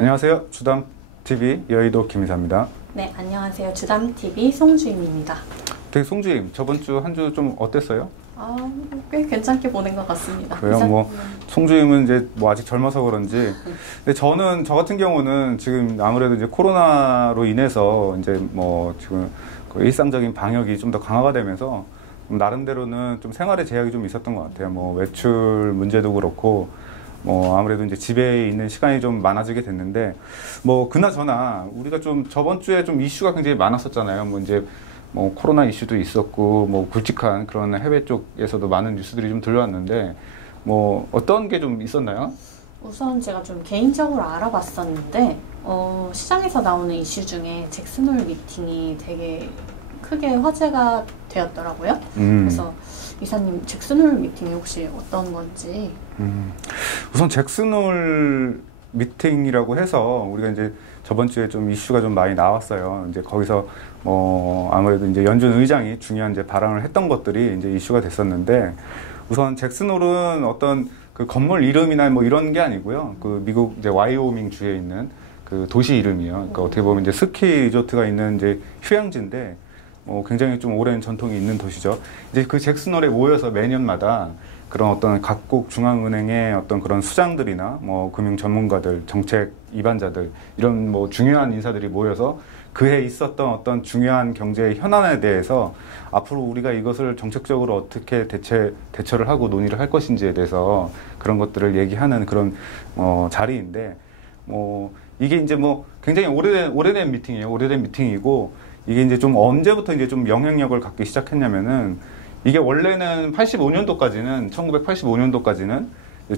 안녕하세요. 주담TV 여의도 김이사입니다. 네, 안녕하세요. 주담TV 송주임입니다. 되게 송주임, 저번 주 한 주 좀 어땠어요? 꽤 괜찮게 보낸 것 같습니다. 그래요? 송주임은 이제 아직 젊어서 그런지. 근데 저 같은 경우는 지금 아무래도 이제 코로나로 인해서 이제 지금 그 일상적인 방역이 좀 더 강화가 되면서 나름대로는 좀 생활에 제약이 좀 있었던 것 같아요. 외출 문제도 그렇고, 아무래도 이제 집에 있는 시간이 좀 많아지게 됐는데, 그나저나, 우리가 좀 저번 주에 좀 이슈가 굉장히 많았었잖아요. 코로나 이슈도 있었고, 굵직한 그런 해외 쪽에서도 많은 뉴스들이 좀 들려왔는데, 어떤 게 좀 있었나요? 우선 제가 좀 개인적으로 알아봤었는데, 시장에서 나오는 이슈 중에 잭슨홀 미팅이 되게 크게 화제가 되었더라고요. 그래서 이사님, 잭슨홀 미팅이 혹시 어떤 건지? 우선 잭슨홀 미팅이라고 해서 우리가 이제 저번 주에 좀 이슈가 좀 많이 나왔어요. 이제 거기서 아무래도 이제 연준 의장이 중요한 이제 발언을 했던 것들이 이제 이슈가 됐었는데, 우선 잭슨홀은 어떤 그 건물 이름이나 이런 게 아니고요. 그 미국 이제 와이오밍 주에 있는 그 도시 이름이요. 그러니까 어떻게 보면 이제 스키 리조트가 있는 이제 휴양지인데, 굉장히 좀 오랜 전통이 있는 도시죠. 이제 그 잭슨홀에 모여서 매년마다 그런 어떤 각국 중앙은행의 어떤 그런 수장들이나 금융 전문가들, 정책 이반자들, 이런 중요한 인사들이 모여서 그해 있었던 어떤 중요한 경제 현안에 대해서 앞으로 우리가 이것을 정책적으로 어떻게 대처를 하고 논의를 할 것인지에 대해서 그런 것들을 얘기하는 그런 자리인데, 이게 이제 굉장히 오래된 미팅이에요. 오래된 미팅이고, 이게 이제 좀 언제부터 이제 좀 영향력을 갖기 시작했냐면은, 이게 원래는 1985년도까지는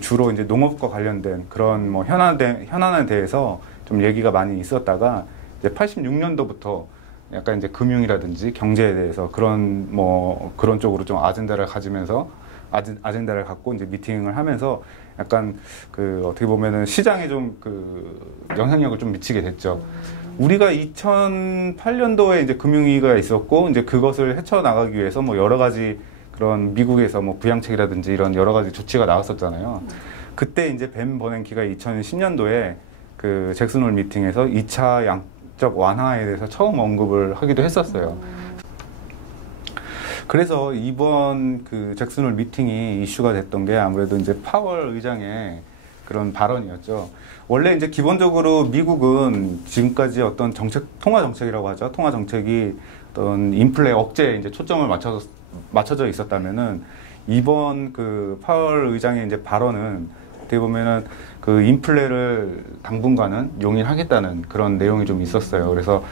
주로 이제 농업과 관련된 그런 현안에 대해서 좀 얘기가 많이 있었다가, 이제 86년도부터 약간 이제 금융이라든지 경제에 대해서 그런 쪽으로 좀 아젠다를 갖고 이제 미팅을 하면서 약간 그 어떻게 보면은 시장에 좀 그 영향력을 좀 미치게 됐죠. 우리가 2008년도에 이제 금융위기가 있었고, 이제 그것을 헤쳐나가기 위해서 여러 가지 그런 미국에서 부양책이라든지 이런 여러 가지 조치가 나왔었잖아요. 그때 이제 벤 버냉키가 2010년도에 그 잭슨홀 미팅에서 2차 양적 완화에 대해서 처음 언급을 하기도 했었어요. 그래서 이번 그 잭슨홀 미팅이 이슈가 됐던 게 아무래도 이제 파월 의장의 그런 발언이었죠. 원래 이제 기본적으로 미국은 지금까지 어떤 통화 정책이라고 하죠. 통화 정책이 어떤 인플레 억제에 이제 초점을 맞춰져 있었다면은, 이번 그 파월 의장의 이제 발언은 어떻게 보면은 그 인플레를 당분간은 용인하겠다는 그런 내용이 좀 있었어요. 그래서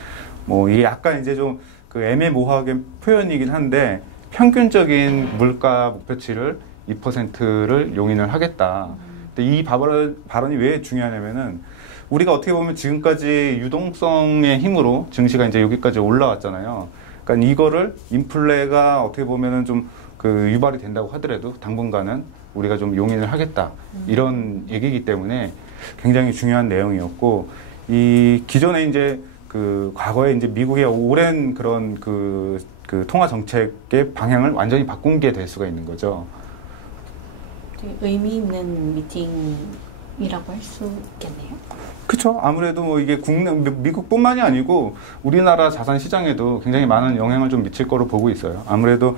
이게 약간 이제 좀 그 애매모호하게 표현이긴 한데, 평균적인 물가 목표치를 2%를 용인을 하겠다. 근데 이 발언이 왜 중요하냐면은, 우리가 어떻게 보면 지금까지 유동성의 힘으로 증시가 이제 여기까지 올라왔잖아요. 그러니까 이거를 인플레가 어떻게 보면은 좀 그 유발이 된다고 하더라도 당분간은 우리가 좀 용인을 하겠다. 이런 얘기이기 때문에 굉장히 중요한 내용이었고, 이 기존에 이제 그 과거에 이제 미국의 오랜 그런 그 통화 정책의 방향을 완전히 바꾼 게 될 수가 있는 거죠. 되게 의미 있는 미팅이라고 할 수 있겠네요. 그렇죠. 아무래도 이게 미국뿐만이 아니고 우리나라 자산 시장에도 굉장히 많은 영향을 좀 미칠 거로 보고 있어요. 아무래도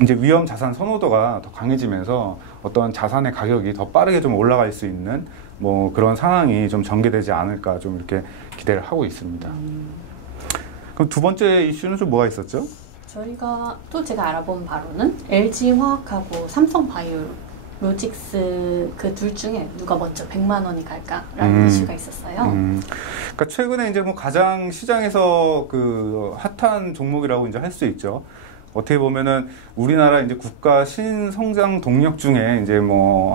이제 위험 자산 선호도가 더 강해지면서 어떤 자산의 가격이 더 빠르게 좀 올라갈 수 있는 그런 상황이 좀 전개되지 않을까 좀 이렇게 기대를 하고 있습니다. 그럼 두 번째 이슈는 좀 뭐가 있었죠? 제가 알아본 바로는 LG화학하고 삼성바이오로직스 그 둘 중에 누가 먼저 100만 원이 갈까라는 이슈가 있었어요. 그러니까 최근에 이제 가장 시장에서 그 핫한 종목이라고 이제 할 수 있죠. 어떻게 보면은 우리나라 이제 국가 신성장 동력 중에 이제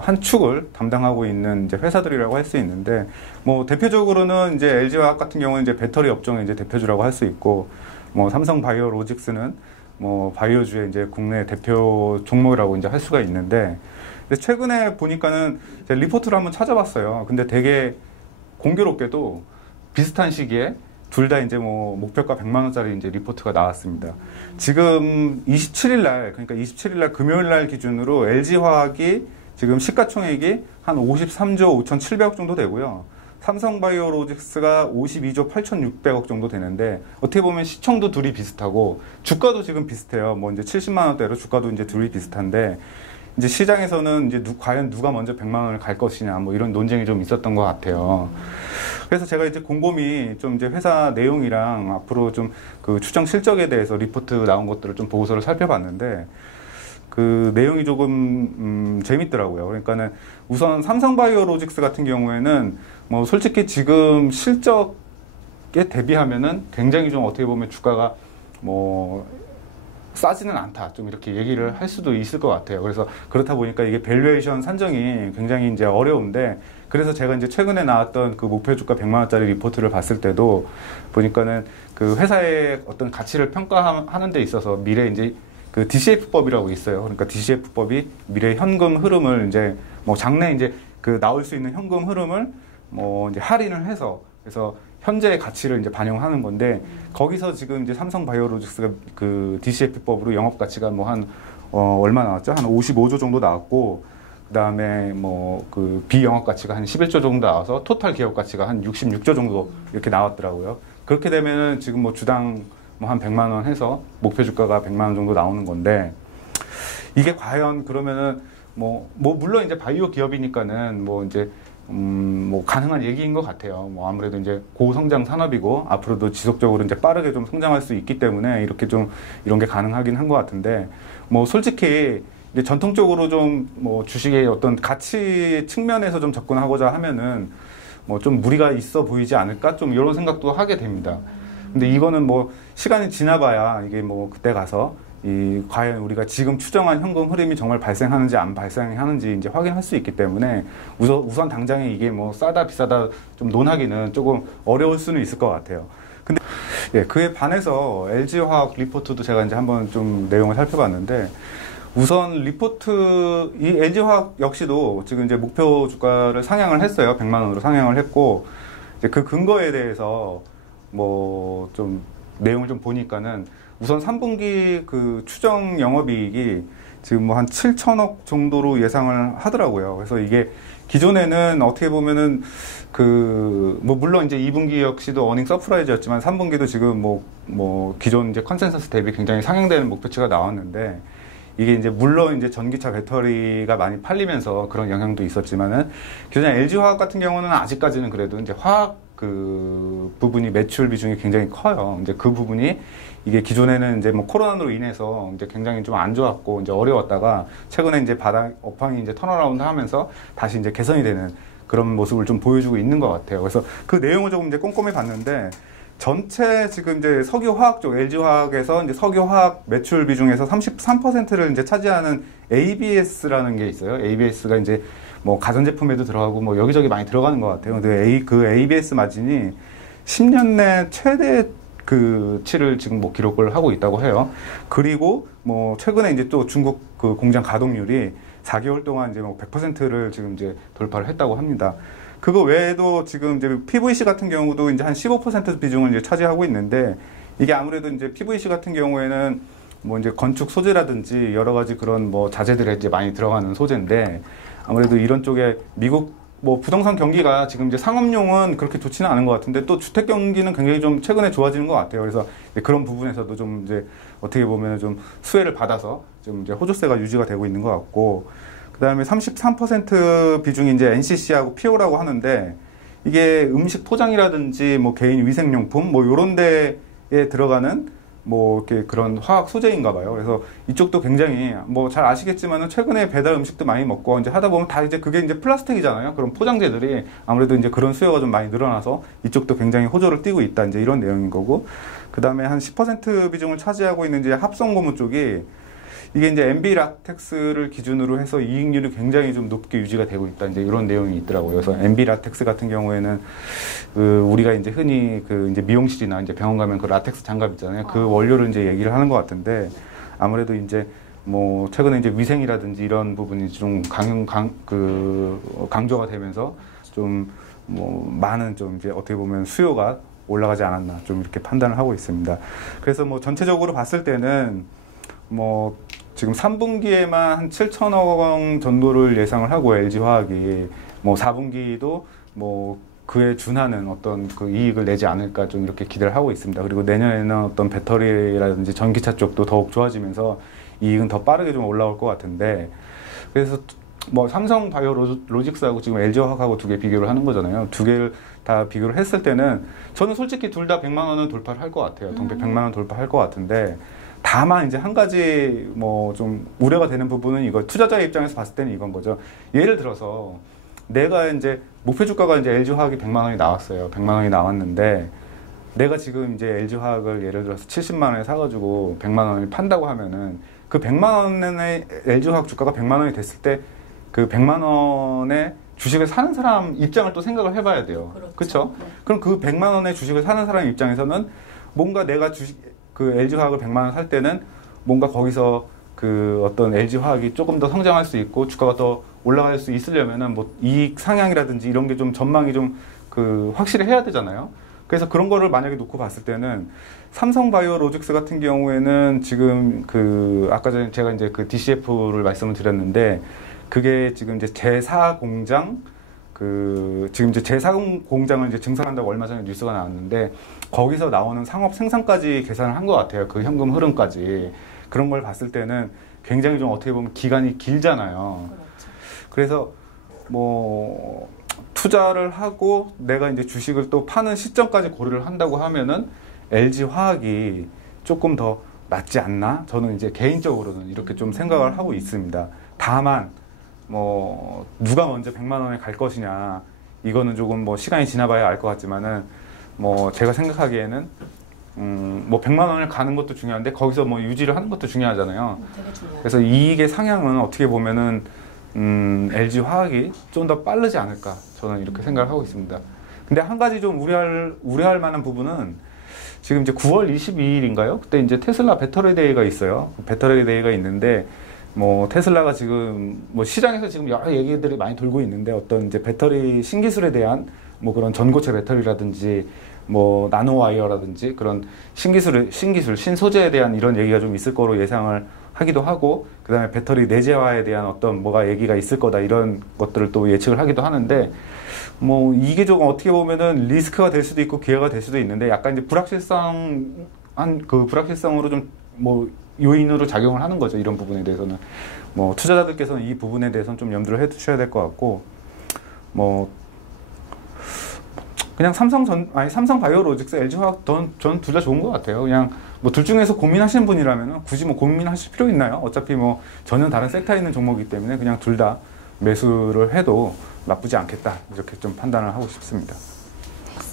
한 축을 담당하고 있는 이제 회사들이라고 할 수 있는데, 대표적으로는 이제 LG화학 같은 경우는 이제 배터리 업종의 이제 대표주라고 할 수 있고, 삼성바이오로직스는 바이오주의 이제 국내 대표 종목이라고 이제 할 수가 있는데, 근데 최근에 보니까는 제가 리포트를 한번 찾아봤어요. 근데 되게 공교롭게도 비슷한 시기에 둘 다 이제 목표가 100만 원짜리 이제 리포트가 나왔습니다. 지금 27일 날, 그러니까 27일 날 금요일 날 기준으로 LG화학이 지금 시가총액이 한 53조 5,700억 정도 되고요. 삼성바이오로직스가 52조 8,600억 정도 되는데 어떻게 보면 시총도 둘이 비슷하고 주가도 지금 비슷해요. 뭐 이제 70만 원대로 주가도 이제 둘이 비슷한데 이제 시장에서는 이제 과연 누가 먼저 100만 원을 갈 것이냐 뭐 이런 논쟁이 좀 있었던 것 같아요. 그래서 제가 이제 곰곰이 좀 이제 회사 내용이랑 앞으로 좀 그 추정 실적에 대해서 리포트 나온 것들을 좀 보고서를 살펴봤는데 그 내용이 조금 재밌더라고요. 그러니까는 우선 삼성바이오로직스 같은 경우에는 뭐 솔직히 지금 실적에 대비하면은 굉장히 좀 어떻게 보면 주가가 뭐 싸지는 않다. 좀 이렇게 얘기를 할 수도 있을 것 같아요. 그래서 그렇다 보니까 이게 밸류에이션 산정이 굉장히 이제 어려운데 그래서 제가 이제 최근에 나왔던 그 목표 주가 100만 원짜리 리포트를 봤을 때도 보니까는 그 회사의 어떤 가치를 평가하는 데 있어서 미래 이제 그 DCF법이라고 있어요. 그러니까 DCF법이 미래 현금 흐름을 이제 뭐 장래 이제 그 나올 수 있는 현금 흐름을 뭐 이제 할인을 해서 그래서 현재의 가치를 이제 반영하는 건데 거기서 지금 이제 삼성바이오로직스가 그 DCF법으로 영업 가치가 뭐 한 얼마 나왔죠? 한 55조 정도 나왔고 그다음에 뭐 그 비영업 가치가 한 11조 정도 나와서 토탈 기업 가치가 한 66조 정도 이렇게 나왔더라고요. 그렇게 되면은 지금 뭐 주당 뭐 한 100만 원 해서 목표 주가가 100만 원 정도 나오는 건데 이게 과연 그러면은 뭐 물론 이제 바이오 기업이니까는 뭐 이제 뭐 가능한 얘기인 것 같아요. 뭐 아무래도 이제 고성장 산업이고 앞으로도 지속적으로 이제 빠르게 좀 성장할 수 있기 때문에 이렇게 좀 이런 게 가능하긴 한 것 같은데 뭐 솔직히 이제 전통적으로 좀 뭐 주식의 어떤 가치 측면에서 좀 접근하고자 하면은 뭐 좀 무리가 있어 보이지 않을까 좀 이런 생각도 하게 됩니다. 근데 이거는 뭐 시간이 지나봐야 이게 뭐 그때 가서 이 과연 우리가 지금 추정한 현금 흐름이 정말 발생하는지 안 발생하는지 이제 확인할 수 있기 때문에 우선 당장에 이게 뭐 싸다 비싸다 좀 논하기는 조금 어려울 수는 있을 것 같아요. 근데 예, 그에 반해서 LG화학 리포트도 제가 이제 한번 좀 내용을 살펴봤는데 우선 리포트 이 LG화학 역시도 지금 이제 목표 주가를 상향을 했어요. 100만 원으로 상향을 했고 이제 그 근거에 대해서 뭐 좀 내용을 좀 보니까는 우선 3분기 그 추정 영업이익이 지금 뭐 한 7천억 정도로 예상을 하더라고요. 그래서 이게 기존에는 어떻게 보면은 그 뭐 물론 이제 2분기 역시도 어닝 서프라이즈였지만 3분기도 지금 뭐 기존 이제 컨센서스 대비 굉장히 상향되는 목표치가 나왔는데 이게 이제 물론 이제 전기차 배터리가 많이 팔리면서 그런 영향도 있었지만은 기존 LG화학 같은 경우는 아직까지는 그래도 이제 화학 그 부분이 매출 비중이 굉장히 커요. 이제 그 부분이 이게 기존에는 이제 뭐 코로나로 인해서 이제 굉장히 좀 안 좋았고 이제 어려웠다가 최근에 이제 업황이 이제 턴어라운드 하면서 다시 이제 개선이 되는 그런 모습을 좀 보여주고 있는 것 같아요. 그래서 그 내용을 조금 이제 꼼꼼히 봤는데 전체 지금 이제 석유화학 쪽 LG화학에서 이제 석유화학 매출 비중에서 33%를 이제 차지하는 ABS라는 게 있어요. ABS가 이제 뭐 가전제품에도 들어가고 뭐 여기저기 많이 들어가는 것 같아요. 근데 그 ABS 마진이 10년 내 최대 그 치를 지금 뭐 기록을 하고 있다고 해요. 그리고 뭐 최근에 이제 또 중국 그 공장 가동률이 4개월 동안 이제 뭐 100%를 지금 이제 돌파를 했다고 합니다. 그거 외에도 지금 이제 PVC 같은 경우도 이제 한 15% 비중을 이제 차지하고 있는데 이게 아무래도 이제 PVC 같은 경우에는 뭐 이제 건축 소재라든지 여러 가지 그런 뭐 자재들에 이제 많이 들어가는 소재인데 아무래도 이런 쪽에 미국 뭐 부동산 경기가 지금 이제 상업용은 그렇게 좋지는 않은 것 같은데 또 주택 경기는 굉장히 좀 최근에 좋아지는 것 같아요. 그래서 그런 부분에서도 좀 이제 어떻게 보면 좀 수혜를 받아서 좀 이제 호조세가 유지가 되고 있는 것 같고 그다음에 33% 비중이 이제 NCC하고 PO라고 하는데 이게 음식 포장이라든지 뭐 개인 위생용품 뭐 요런 데에 들어가는 뭐 이렇게 그런 화학 소재인가 봐요. 그래서 이쪽도 굉장히 뭐 잘 아시겠지만은 최근에 배달 음식도 많이 먹고 이제 하다 보면 다 이제 그게 이제 플라스틱이잖아요. 그런 포장재들이 아무래도 이제 그런 수요가 좀 많이 늘어나서 이쪽도 굉장히 호조를 띠고 있다. 이제 이런 내용인 거고. 그다음에 한 10% 비중을 차지하고 있는 이제 합성고무 쪽이 이게 이제 MB 라텍스를 기준으로 해서 이익률이 굉장히 좀 높게 유지가 되고 있다. 이제 이런 내용이 있더라고요. 그래서 MB 라텍스 같은 경우에는 그 우리가 이제 흔히 그 이제 미용실이나 이제 병원 가면 그 라텍스 장갑 있잖아요. 그 원료를 이제 얘기를 하는 것 같은데 아무래도 이제 뭐 최근에 이제 위생이라든지 이런 부분이 좀 강조가 되면서 좀 뭐 많은 좀 이제 어떻게 보면 수요가 올라가지 않았나 좀 이렇게 판단을 하고 있습니다. 그래서 뭐 전체적으로 봤을 때는 뭐 지금 3분기에만 한 7천억 원 정도를 예상을 하고 LG화학이 뭐 4분기도 뭐 그에 준하는 어떤 그 이익을 내지 않을까 좀 이렇게 기대를 하고 있습니다. 그리고 내년에는 어떤 배터리라든지 전기차 쪽도 더욱 좋아지면서 이익은 더 빠르게 좀 올라올 것 같은데, 그래서 뭐 삼성 바이오로직스하고 지금 LG화학하고 두 개 비교를 하는 거잖아요. 두 개를 다 비교를 했을 때는 저는 솔직히 둘 다 100만 원은 돌파를 할 것 같아요. 동백 100만 원 돌파할 것 같은데, 다만 이제 한 가지 뭐 좀 우려가 되는 부분은 이거, 투자자의 입장에서 봤을 때는 이건 거죠. 예를 들어서 내가 이제 목표 주가가 이제 LG화학이 100만 원이 나왔어요. 100만 원이 나왔는데 내가 지금 이제 LG화학을 예를 들어서 70만 원에 사가지고 100만 원을 판다고 하면은 그 100만 원의 LG화학 주가가 100만 원이 됐을 때 그 100만 원의 주식을 사는 사람 입장을 또 생각을 해봐야 돼요. 그렇죠? 네. 그럼 그 100만 원의 주식을 사는 사람 입장에서는 뭔가 내가 그 LG화학을 100만 원 살 때는 뭔가 거기서 그 어떤 LG화학이 조금 더 성장할 수 있고 주가가 더 올라갈 수 있으려면은 뭐 이익 상향이라든지 이런 게 좀 전망이 좀 그 확실히 해야 되잖아요. 그래서 그런 거를 만약에 놓고 봤을 때는 삼성바이오로직스 같은 경우에는 지금 그 아까 전에 제가 이제 그 DCF를 말씀을 드렸는데, 그게 지금 이제 제4 공장 지금 이제 제4 공장을 이제 증설한다고 얼마 전에 뉴스가 나왔는데, 거기서 나오는 상업 생산까지 계산을 한 것 같아요. 그 현금 흐름까지. 그런 걸 봤을 때는 굉장히 좀 어떻게 보면 기간이 길잖아요. 그렇죠. 그래서 뭐 투자를 하고 내가 이제 주식을 또 파는 시점까지 고려를 한다고 하면은 LG화학이 조금 더 낫지 않나? 저는 이제 개인적으로는 이렇게 좀 생각을 하고 있습니다. 다만 뭐 누가 먼저 100만 원에 갈 것이냐, 이거는 조금 뭐 시간이 지나봐야 알 것 같지만은 뭐 제가 생각하기에는 뭐 100만 원을 가는 것도 중요한데 거기서 뭐 유지를 하는 것도 중요하잖아요. 되게 중요해요. 그래서 이익의 상향은 어떻게 보면은 LG화학이 좀 더 빠르지 않을까, 저는 이렇게 생각을 하고 있습니다. 근데 한 가지 좀 우려할 만한 부분은 지금 이제 9월 22일인가요? 그때 이제 테슬라 배터리 데이가 있어요. 배터리 데이가 있는데 뭐 테슬라가 지금 뭐 시장에서 지금 여러 얘기들이 많이 돌고 있는데, 어떤 이제 배터리 신기술에 대한 뭐 그런 전고체 배터리라든지 뭐 나노와이어라든지 그런 신기술, 신소재에 대한 이런 얘기가 좀 있을 거로 예상을 하기도 하고, 그 다음에 배터리 내재화에 대한 어떤 뭐가 얘기가 있을 거다, 이런 것들을 또 예측을 하기도 하는데, 뭐 이게 조금 어떻게 보면은 리스크가 될 수도 있고 기회가 될 수도 있는데, 약간 이제 불확실성으로 좀 뭐 요인으로 작용을 하는 거죠. 이런 부분에 대해서는 뭐 투자자들께서는 이 부분에 대해서는 좀 염두를 해 두셔야 될 것 같고, 뭐 그냥 삼성 바이오로직스, LG화학 전 둘 다 좋은 것 같아요. 그냥 뭐 둘 중에서 고민하시는 분이라면 굳이 뭐 고민하실 필요 있나요? 어차피 뭐 전혀 다른 섹터에 있는 종목이기 때문에 그냥 둘 다 매수를 해도 나쁘지 않겠다, 이렇게 좀 판단을 하고 싶습니다.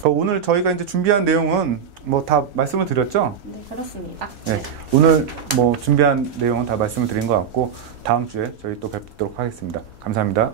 오늘 저희가 이제 준비한 내용은 뭐 다 말씀을 드렸죠? 네, 그렇습니다. 네, 오늘 뭐 준비한 내용은 다 말씀을 드린 것 같고, 다음 주에 저희 또 뵙도록 하겠습니다. 감사합니다.